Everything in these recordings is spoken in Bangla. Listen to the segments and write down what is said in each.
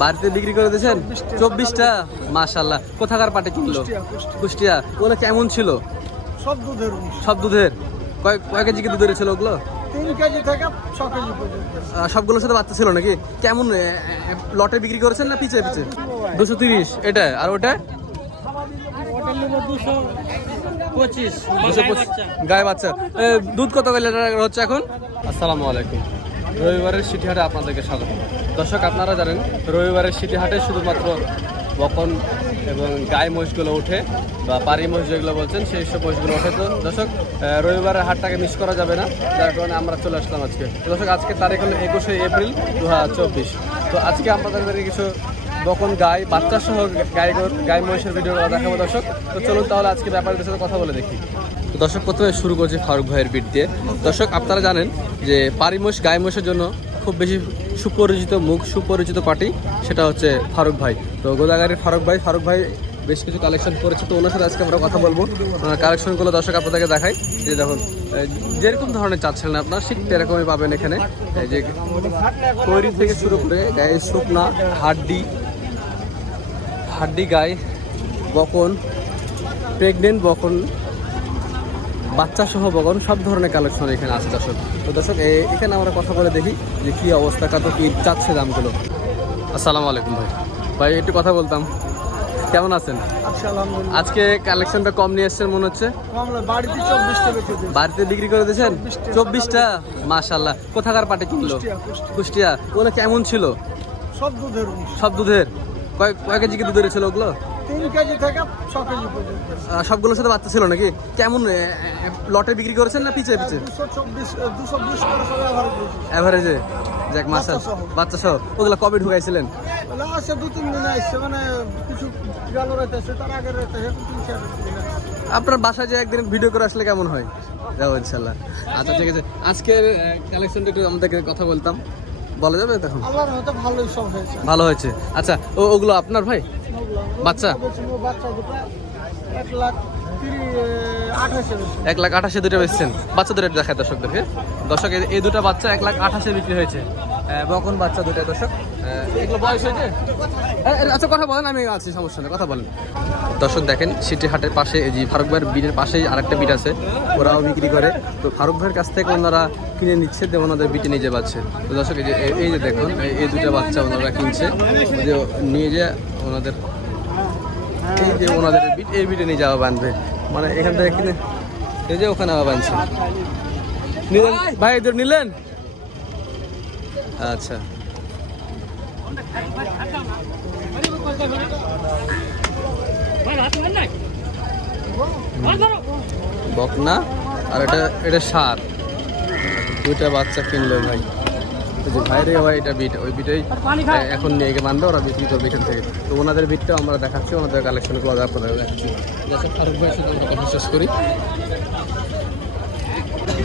বাড়িতে বিক্রি করে দিয়েছেন? চব্বিশটা। মাশাল্লাহ কোথাকার পাটে কিনলো? কুষ্টিয়া, ওগুলো কেমন ছিল? সব দুধের সব দুধের? কয় কয় কেজি কি দুধের ছিল ওগুলো? সবগুলোর সাথে বাচ্চা ছিল নাকি? কেমন লটে বিক্রি করেছেন না পিছে পিছে দুশো তিরিশ। এটা? আর ওটা? দুশো পঁচিশ। দুশো পঁচিশ। গায়ে বাচ্চা। দুধ কত লিটার হচ্ছে এখন? আসসালামু আলাইকুম। রবিবারের সিটিহাটে আপনাদেরকে স্বাগত। দর্শক, আপনারা জানেন, রবিবারের সিটিহাটে শুধুমাত্র বকন এবং গায়ে মহিষগুলো ওঠে বা পারি মহিষ যেগুলো বলছেন, সেই সব মহিষগুলো ওঠে। তো দর্শক রবিবারের হাটটাকে মিস করা যাবে না, যার কারণে আমরা চলে আসলাম আজকে। দর্শক, আজকে তারিখ হলো একুশে এপ্রিল দু তো আজকে আপনাদের কিছু বকন গাই, বাচ্চা সহ গাই গাই মহিষের ভিডিও দেখাবো দর্শক। তো চলুন তাহলে আজকে ব্যাপারীদের সাথে কথা বলে দেখি। তো দর্শক, প্রথমে শুরু করছি ফারুক ভাইয়ের বিট দিয়ে। দর্শক, আপনারা জানেন যে পারি মহিষ, গাই মহিষের জন্য খুব বেশি সুপরিচিত মুখ, সুপরিচিত পার্টি সেটা হচ্ছে ফারুক ভাই। তো গোদাগাড়ির ফারুক ভাই ফারুক ভাই বেশ কিছু কালেকশন করেছে। তো ওনার সাথে আজকে আমরা কথা বলব। কালেকশনগুলো দর্শক আপনাদেরকে দেখাই। যে দেখুন যেরকম ধরনের চাচ্ছিলেন আপনার, ঠিক সেরকমই পাবেন এখানে। এই যে তৈরি থেকে শুরু করে গায়ে শুকনা, হাড্ডি হাড্ডি গায়ে বকন প্রেগনেন্ট বকন বাচ্চা সহ বকন সব ধরনের কালেকশন এখানে আছে দর্শক। তো দর্শক এখানে আমরা কথা বলে দেখি যে কী অবস্থা কত কী চাচ্ছে দামগুলো। আসসালামু আলাইকুম ভাই। ভাই একটু কথা বলতাম। কেমন আছেন? আচ্ছা আজকে কালেকশনটা কম নিয়ে এসছেন মনে হচ্ছে? বাড়িতে বিক্রি করে দিয়েছেন? চব্বিশটা। মাশাল্লাহ কোথাকার পাটে কিনলো। কুষ্টিয়া ওগুলো কেমন ছিল? সব দুধের সব দুধের? কয় কয় কেজি কি দুধের ছিল ওগুলো? তিন কেজি থেকে ছ কেজি পর্যন্ত। সবগুলোর সাথে বাচ্চা ছিল নাকি? কেমন লটে বিক্রি করেছেন না পিছে পিছে অ্যাভারেজে যাক মাসাল বাচ্চা সহ। ওগুলো কবে ঢুকাইছিলেন? দু তিন দিন আসছে মানে কিছু গেল রেতেছে তার আগে। আপনার বাসায় যে একদিন ভিডিও করে আসলে কেমন হয়? যাব ইনশাল্লাহ। আচ্ছা ঠিক আছে। আজকের কালেকশনটা একটু আমাদেরকে কথা বলতাম। বলা যাবে তখন আল্লাহর হয়তো ভালোই সব হয়েছে। ভালো হয়েছে। আচ্ছা ও ওগুলো আপনার ভাই? বাচ্চা? বাচ্চা দুটো। এক লাখ আঠাশে এক লাখ আঠাশে দুটো বেচছেন। বাচ্চা দুটো দেখায় দর্শকদেরকে। দর্শক এই- দুটো বাচ্চা এক লাখ আঠাশে বিক্রি হয়েছে। বকন বাচ্চা দুটো দর্শক। এগুলো বয়স হয়েছে? আচ্ছা কথা বলেন আমি আছি সমস্যা নেই কথা বলেন। দর্শক দেখেন, সিটি হাটের পাশে, এই যে ফারুক ভাইয়ের বিটের পাশেই আরেকটা বিট আছে, ওরাও বিক্রি করে। তো ফারুক ভাইয়ের কাছ থেকে ওনারা কিনে নিচ্ছে দিয়ে ওনাদের বিটে নিয়ে যে পাচ্ছে। তো দর্শক, এই যে, এই- যে দেখুন, এই- এই দুটো বাচ্চা ওনারা কিনছে। যে নিয়ে যে ওনাদের, এই যে ওনাদের বিট, এই বিটে নিয়ে যাওয়া বাঁধবে। মানে এখান থেকে কিনে, এই যে ওখানে আবার বাঁধছে। নিলেন? ভাই এদের নিলেন? আচ্ছা। বকনা আর এটা এটা সার। দুইটা বাচ্চা কিনলো ভাই। যে ভাইরে ভাই এটা বিট। ওই বিটেই এখন নিয়ে গিয়ে বান্ধব ওরা বিক্রি করবে এখান থেকে। তো ওনাদের বিটটাও আমরা দেখাচ্ছি ওনাদের কালেকশনগুলো আপনাদের দেখাচ্ছি। ফারুক ভাই আমরা বিশ্বাস করি।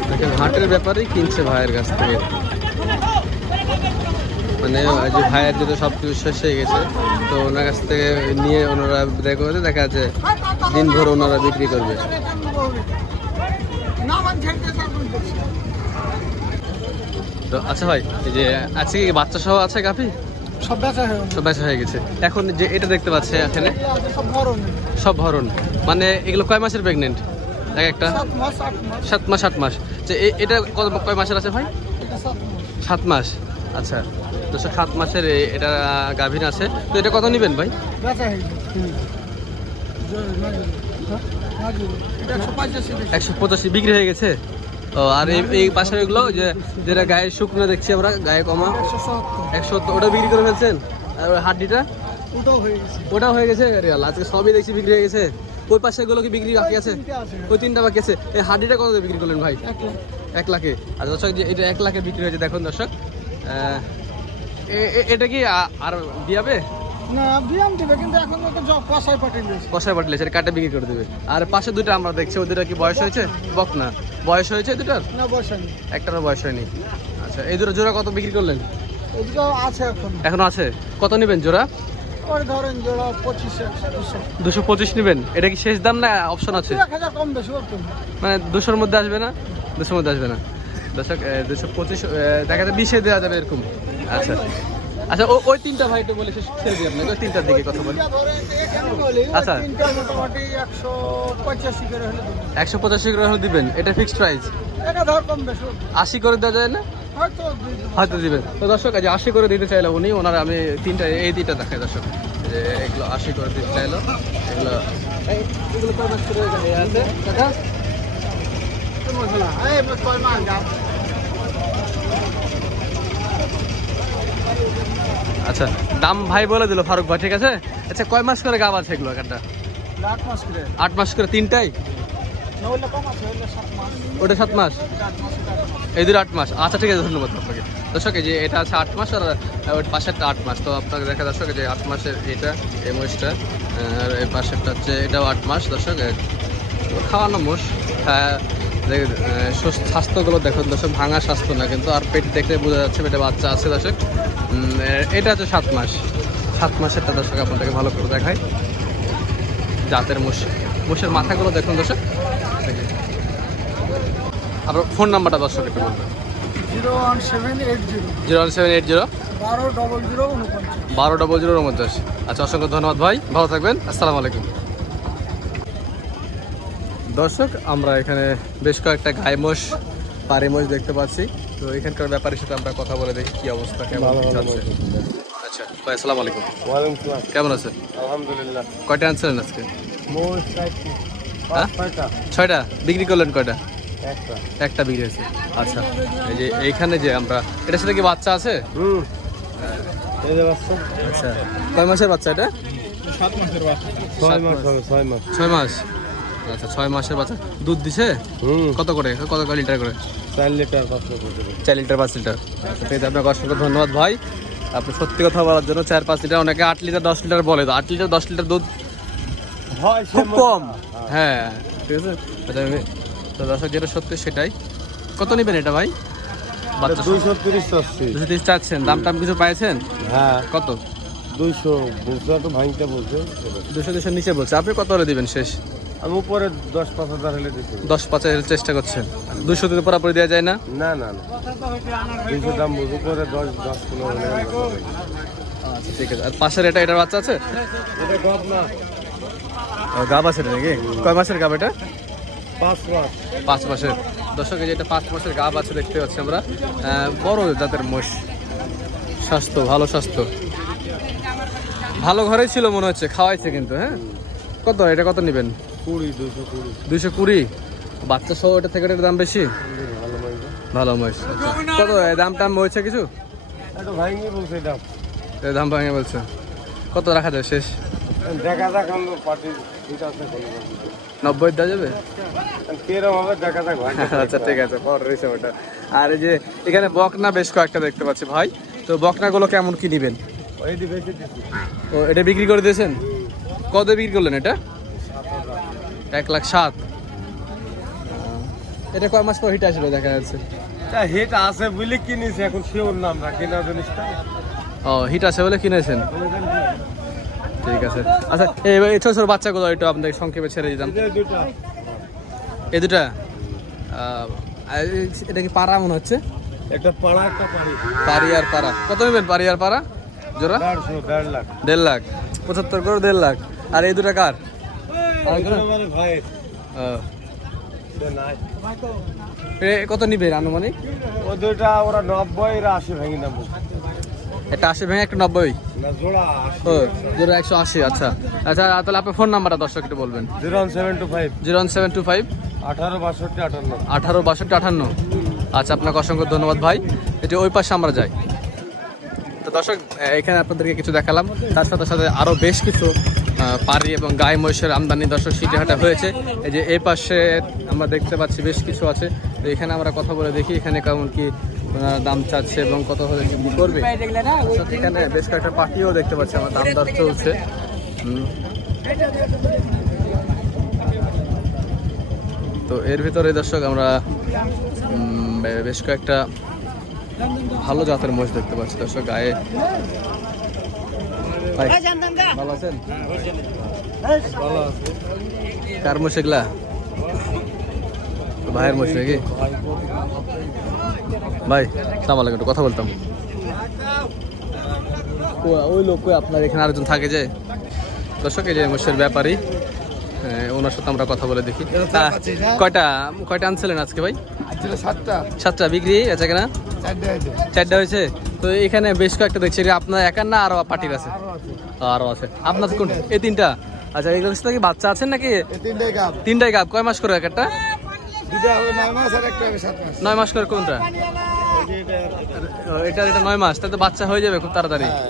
দেখেন হাটের ব্যাপারেই কিনছে ভাইয়ের কাছ থেকে। মানে যে ভাইয়ের যেহেতু সব কিছু শেষ হয়ে গেছে। তো ওনার কাছ থেকে নিয়ে ওনারা বিদায় করে দেখা যাচ্ছে দিন দিনভর ওনারা বিক্রি করবে। তো আচ্ছা ভাই এই যে আজকে কি বাচ্চা সহ আছে কাফি সব বেচা হয়ে। সব বেচা হয়ে গেছে। এখন যে এটা দেখতে পাচ্ছে এখানে সব ভরণ। মানে এগুলো কয় মাসের প্রেগনেন্ট এক একটা? সাত মাস আট মাস। সাত মাস যে এ- এটা কত কয় মাসের আছে ভাই? সাত মাস। আচ্ছা সে সাত মাসের এটা গাভীর আছে। তো এটা কত নেবেন ভাই? একশো পঁচাশি বিক্রি হয়ে গেছে? ও আর এই পাশের এগুলো যে যেটা গায়ে শুকনো দেখছি আমরা গায়ে কমা। একশো ওটা বিক্রি করে ফেলছেন? আর ওই হাড্ডিটা? ওটাও হয়ে গেছে। ওটা হয়ে গেছে? আরে আজকে সবই দেখছি বিক্রি হয়ে গেছে। ওই পাশে গুলো কি বিক্রি বাকি আছে? ওই তিনটা বাকি আছে। এই হাড্ডিটা কত বিক্রি করলেন ভাই? এক লাখে। আর দর্শক যে এটা এক লাখে বিক্রি হয়েছে দেখুন দর্শক। এটা কি আর দিয়াবে না বিয়াম দিবে কিন্তু এখন ওকে জব কষায় পাঠিয়ে দিয়েছে। কষায় পাটলে সেটা কাটে বিক্রি করে দেবে। আর পাশে দুটো আমরা দেখছি কি বয়স হয়েছে? বক না। বয়স হয়েছে দুটার? না নেই একটারও বয়স হয়নি। আচ্ছা এই দুটো জোড়া কত বিক্রি করলেন? আছে এখন। এখনও আছে? কত নেবেন জোড়া? ধরেন জোড়া দুশো পঁচিশ নেবেন। এটা কি শেষ দাম না অপশন আছে? দু কম বেশি মানে দুশোর মধ্যে আসবে না? দুশোর মধ্যে আসবে না। দুশো দেখা যায় বিশে দেওয়া যাবে এরকম। আচ্ছা। আচ্ছা ওই তিনটা বলে দিকে কথা আচ্ছা। একশো পঁচাশি করে দিবেন, এটা ফিক্সড প্রাইস। আশি করে দেওয়া যায় না? হয়তো দিবেন। তো দর্শক আজ আশি করে দিতে চাইলো উনি, ওনার আমি তিনটা, এই তিনটা দেখাই দর্শক। যে এগুলো আশি করে দিতে চাইলো, এগুলো এগুলো কয় মাস করে এখানে আছে কাকা তো মশলা, এই কয় আচ্ছা দাম ভাই বলে দিল ফারুক ভাই ঠিক আছে? আচ্ছা কয় মাস করে গাব আছে এগুলো একটা আট মাস করে। তিনটাই। ওটা সাত মাস। এই দুটো আট মাস। আচ্ছা ঠিক আছে ধন্যবাদ আপনাকে। দর্শক এই যে এটা আছে আট মাস আর ওই পাশেরটা আট মাস। তো আপনাকে দেখা দর্শক যে আট মাসের এটা এই মহিষটা আর এই পাশেরটা হচ্ছে এটাও আট মাস। দর্শক খাওয়ানো মোষ হ্যাঁ স্বাস্থ্যগুলো দেখুন দর্শক ভাঙা স্বাস্থ্য না কিন্তু আর পেট দেখলে বোঝা যাচ্ছে পেটে বাচ্চা আছে দর্শক। এটা হচ্ছে সাত মাস। সাত মাসেরটা দর্শক আপনাদেরকে ভালো করে দেখায় জাতের মোষ মোষের মাথাগুলো দেখুন দর্শক। আপনার ফোন নাম্বারটা দর্শক একটু বলবেন। Zero one seven eight zero. Zero one seven eight zero. বারো ডবল জিরো উনপঞ্চাশ। বারো ডবল জিরো উনপঞ্চাশ। আচ্ছা অসংখ্য ধন্যবাদ ভাই। ভালো থাকবেন। আসসালামু আলাইকুম। দর্শক আমরা এখানে বেশ কয়েকটা গায়ে মোষ পারে মোষ দেখতে পাচ্ছি। তো এখানকার ব্যাপারের সাথে আমরা কথা বলে দেখি কি অবস্থা কেমন আচ্ছা ভাই আসসালামু আলাইকুম। ওয়ালাইকুম কেমন আছেন? আলহামদুলিল্লাহ। কয়টা আনছিলেন আজকে? হ্যাঁ? ছয়টা। বিক্রি করলেন কয়টা? একটা। বিক্রি হয়েছে। আচ্ছা এই যে এইখানে যে আমরা এটার সাথে কি বাচ্চা আছে? হুম। আচ্ছা কয় মাসের বাচ্চা এটা? সাত মাসের বাচ্চা। ছয় মাস মাস। ছয় মাস। ছয় মাস। আচ্ছা ছয় মাসের বাচ্চা। দুধ দিছে? হুম। কত করে? কত লিটার করে? চার লিটার পাঁচ লিটার চার লিটার পাঁচ লিটার। আচ্ছা ঠিক আছে আপনাকে অসংখ্য ধন্যবাদ ভাই। আপনি সত্যি কথা বলার জন্য চার পাঁচ লিটার অনেকে আট লিটার দশ লিটার বলে। তো আট লিটার দশ লিটার দুধ হয় খুব কম। হ্যাঁ। ঠিক আছে? আচ্ছা তো দর্শক যেটা সত্যি সেটাই। কত নেবেন এটা ভাই? বাচ্চা দুইশো তিরিশ চাচ্ছি। দুশো তিরিশ চাচ্ছেন। দাম টাম কিছু পাইছেন? হ্যাঁ। কত? দুইশো তো ভাঙতে বলছে। দুশো দুশো নিচে বলছে। আপনি কত হলে দিবেন শেষ? আমি উপরে দশ পাঁচ হাজার হলে দিতে দশ পাঁচের চেষ্টা করছেন। দুশো দিতে পুরোপুরি দেওয়া যায় না? না না না। দুইশো দাম বুঝে উপরে দশ দশ পনেরো হলে আচ্ছা ঠিক আছে। আর পাশের এটা এটার বাচ্চা আছে? এটা গপ না। গাব আছে নাকি? কয় মাসের গাব এটা? পাঁচ মাস। পাঁচ মাসের। দর্শক এই যে এটা পাঁচ মাসের গাব আছে দেখতে পাচ্ছি আমরা। বড় জাতের মোষ স্বাস্থ্য ভালো স্বাস্থ্য। ভালো ঘরেই ছিল মনে হচ্ছে খাওয়াইছে কিন্তু হ্যাঁ? কত এটা কত নেবেন? দুশো কুড়ি বাচ্চা সহ এটা থেকে দাম বেশি? ভালো আচ্ছা। কত? দাম টাম হয়েছে কিছু? দাম। ভাঙে বলছে। কত রাখা যায় শেষ? দেখা যাক নব্বই দেওয়া যাবে? আচ্ছা ঠিক আছে রয়েছে ওটা। আর এই যে এখানে বকনা বেশ কয়েকটা দেখতে পাচ্ছি ভাই। তো বকনাগুলো কেমন কি নিবেন? ও এটা বিক্রি করে দিয়েছেন? কত বিক্রি করলেন এটা? এক লাখ সাত। এটা কয় মাস পর হিট আসলো দেখা যাচ্ছে। হিট আছে বলে কিনিস এখন শিওর নাম না কিনা জিনিসটা ও হিট আছে বলে কিনেছেন? ঠিক আছে। আচ্ছা এই ছোট ছোট বাচ্চাগুলো একটু আপনাদের সংক্ষেপে ছেড়ে দিতাম। এই দুটা এটা কি পাড়া মনে হচ্ছে? একটা পাড়া একটা পাড়ি। পারি আর পাড়া। কত নেবেন পারি আর পাড়া? জোড়া? দেড় লাখ। দেড় লাখ। পঁচাত্তর করে দেড় লাখ। আর এই দুটা কার? কত নিবেন আনুমানিক? ও দুইটা ওরা নব্বই এরা আশি ভাঙি নাম একটা আশি ভেঙে, একটা নব্বই। জোড়া একশো আশি আচ্ছা। আচ্ছা তাহলে আপনার ফোন নাম্বারটা দর্শক একটু বলবেন। Zero one seven two five. Zero one seven two five আঠারো বাষট্টি আটান্ন। আঠারো বাষট্টি আটান্ন আচ্ছা আপনাকে অসংখ্য ধন্যবাদ ভাই। এটি ওই পাশে আমরা যাই। তো দর্শক এখানে আপনাদেরকে কিছু দেখালাম। তার সাথে সাথে আরও বেশ কিছু পাড়ি এবং গায়ে মহিষের আমদানি দর্শক সিটিহাটা হয়েছে। এই যে এই পাশে আমরা দেখতে পাচ্ছি বেশ কিছু আছে। তো এখানে আমরা কথা বলে দেখি এখানে কেমন কি দাম চাচ্ছে এবং কত হলে কি করবে। আচ্ছা, এখানে বেশ কয়েকটা পাখিও দেখতে পাচ্ছি আমার দাম দর চলছে। তো এর ভিতরে দর্শক আমরা বেশ কয়েকটা ভালো জাতের মোষ দেখতে পাচ্ছি দর্শক গায়ে। ভালো আছেন? ভালো আছে। কার মোষ এগুলা? ভাইয়ের মোষ নাকি? ভাই সামাল একটু কথা বলতাম। ওই লোক আপনার এখানে আরেকজন থাকে যে? দর্শক এই যে মোষের ব্যাপারী। হ্যাঁ, ওনার সাথে আমরা কথা বলে দেখি। না? কয়টা কয়টা আনছিলেন আজকে ভাই? সাতটা। সাতটা বিক্রি আছে কিনা? চারটা হয়েছে। তো এখানে বেশ কয়েকটা দেখছি আপনার একার না আরও পার্টির আছে? আরও আছে। আপনার কোন এই তিনটা আচ্ছা এগুলোর সাথে কি বাচ্চা আছেন নাকি? তিনটে তিনটাই গাব। কয় মাস করে এক একটা নয় মাস করে কোনটা? এটা? এটা নয় মাস তাহলে তো বাচ্চা হয়ে যাবে খুব তাড়াতাড়ি। হ্যাঁ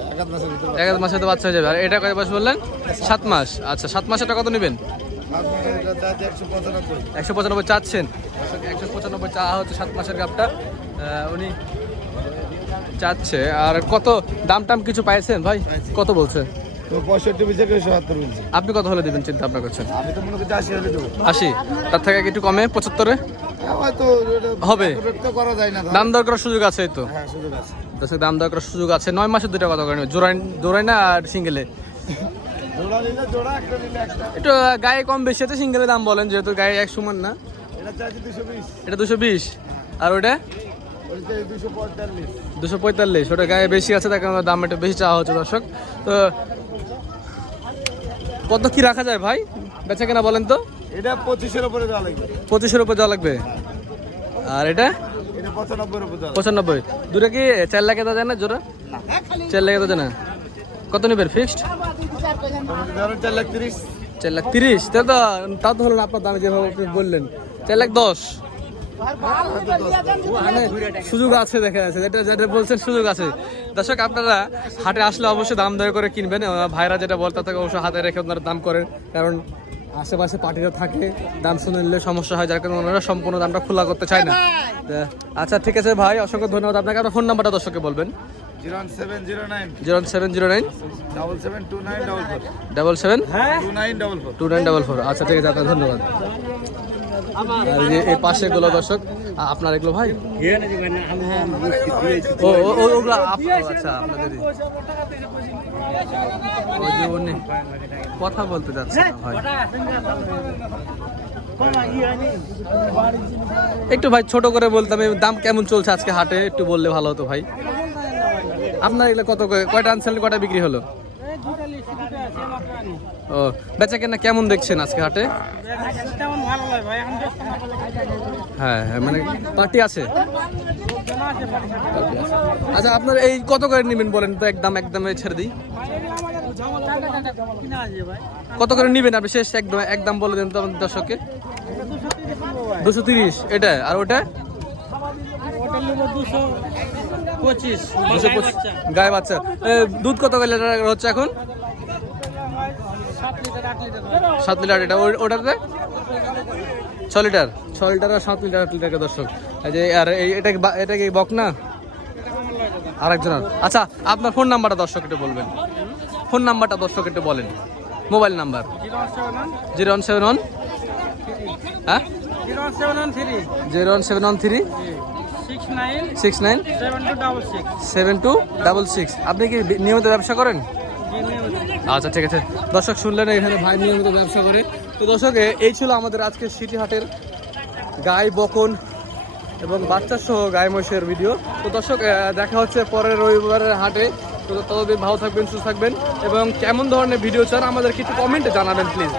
এক আধ মাসে তো বাচ্চা হয়ে যাবে। আর এটা কয় মাস বললেন? সাত মাস। আচ্ছা সাত মাসেটা কত নেবেন? একশো পঁচানব্বই। চাচ্ছেন। একশো পঁচানব্বই চা হচ্ছে সাত মাসের গাপটা উনি চাচ্ছে। আর কত দাম টাম কিছু পাইছেন ভাই? কত বলছে? আপনি কত হলে দিবেন চিন্তা ভাবনা করছেন? আশি। তার থেকে একটু কমে পঁচাত্তরে? হবে। দাম দর করার সুযোগ আছে তো। হ্যাঁ দর্শক দাম দর করার সুযোগ আছে। নয় মাসের দুটা কথা করেন জোড়াই না আর সিঙ্গেলে একটা গায়ে কম বেশি আছে সিঙ্গেলে দাম বলেন যেহেতু গায়ে এক সমান না। এটা দুশো বিশ। আর ওটা? দুশো পঁয়তাল্লিশ। দুশো পঁয়তাল্লিশ। ওটা গায়ে বেশি আছে তার কারণে দাম একটু বেশি চাওয়া হচ্ছে দর্শক। তো কত কি রাখা যায় ভাই? বেচা কেনা বলেন তো? এটা পঁচিশের উপরে দেওয়া লাগবে। পঁচিশের উপর যাওয়া লাগবে? আর এটা? পঁচানব্বই। দুটো কি চার লাখে দেওয়া যায় না জোড়া? চার লাখে দেওয়া যায় না? কত নেবেন ফিক্সড চার লাখ তিরিশ। চার লাখ তিরিশ। তাহলে তো তো হলো আপনার দাম যেভাবে আপনি বললেন। চার লাখ দশ। মানে সুযোগ আছে দেখা যাচ্ছে যেটা যেটা বলছেন সুযোগ আছে। দর্শক আপনারা হাটে আসলে অবশ্যই দাম দর করে কিনবেন। ভাইরা যেটা বলতে থাকে অবশ্যই হাতে রেখে ওনারা দাম করেন। কারণ আশেপাশে পার্টিরা থাকে দাম শুনে নিলে সমস্যা হয় যার কারণে ওনারা সম্পূর্ণ দামটা খোলা করতে চায় না। আচ্ছা ঠিক আছে ভাই অসংখ্য ধন্যবাদ। আপনাকে আপনার ফোন নাম্বারটা দর্শককে বলবেন। Double seven two nine. Double four double seven two nine. Double four two nine double four আচ্ছা ঠিক আছে আপনার ধন্যবাদ। আর এই যে এই পাশে গুলো দর্শক আপনার এগুলো ভাই? ও ও ও, ওগুলো আচ্ছা উনি কথা বলতে একটু ভাই, ছোট করে বলতাম দাম কেমন চলছে আজকে হাটে? একটু বললে ভালো হতো ভাই। আপনার এগুলো কত কয়টা আনছেন কয়টা বিক্রি হলো? ও, বেচা কেনা কেমন দেখছেন আজকে হাটে? হ্যাঁ হ্যাঁ মানে পার্টি আছে? আচ্ছা আপনার এই কত করে নেবেন বলেন তো? একদম একদম ছেড়ে দিই। কত করে নেবেন আপনি? শেষ একদম একদম বলে দেন তো আমাদের দর্শককে। দুশো তিরিশ, এটা? আর ওটা? গায়ে বাচ্চা। দুধ কত করে লিটার হচ্ছে এখন? সাত লিটার এটা? ওটাতে? ছ লিটার। ছ লিটার আর সাত লিটার, আট লিটার দর্শক। যে, আর এটা এটা কি বক না? আরেকজনের। আচ্ছা আপনার ফোন নাম্বারটা দর্শক একটু বলবেন। ফোন নাম্বারটা দর্শক একটু বলেন। Mobile number. Zero one seven one. হ্যাঁ? Zero one seven one three. Six nine. Seven two double six. আপনি কি নিয়মিত ব্যবসা করেন? আচ্ছা ঠিক আছে। দর্শক, শুনলেন এখানে ভাই নিয়মিত ব্যবসা করে। তো দর্শক এই ছিল আমাদের আজকে সিটি হাটের গাই বকন এবং বাচ্চা সহ গায়ে মহিষের ভিডিও তো দর্শক দেখা হচ্ছে পরের রবিবারের হাটে। তো ততদিন ভালো থাকবেন, সুস্থ থাকবেন এবং কেমন ধরনের ভিডিও চান আমাদের কিছু কমেন্টে জানাবেন প্লিজ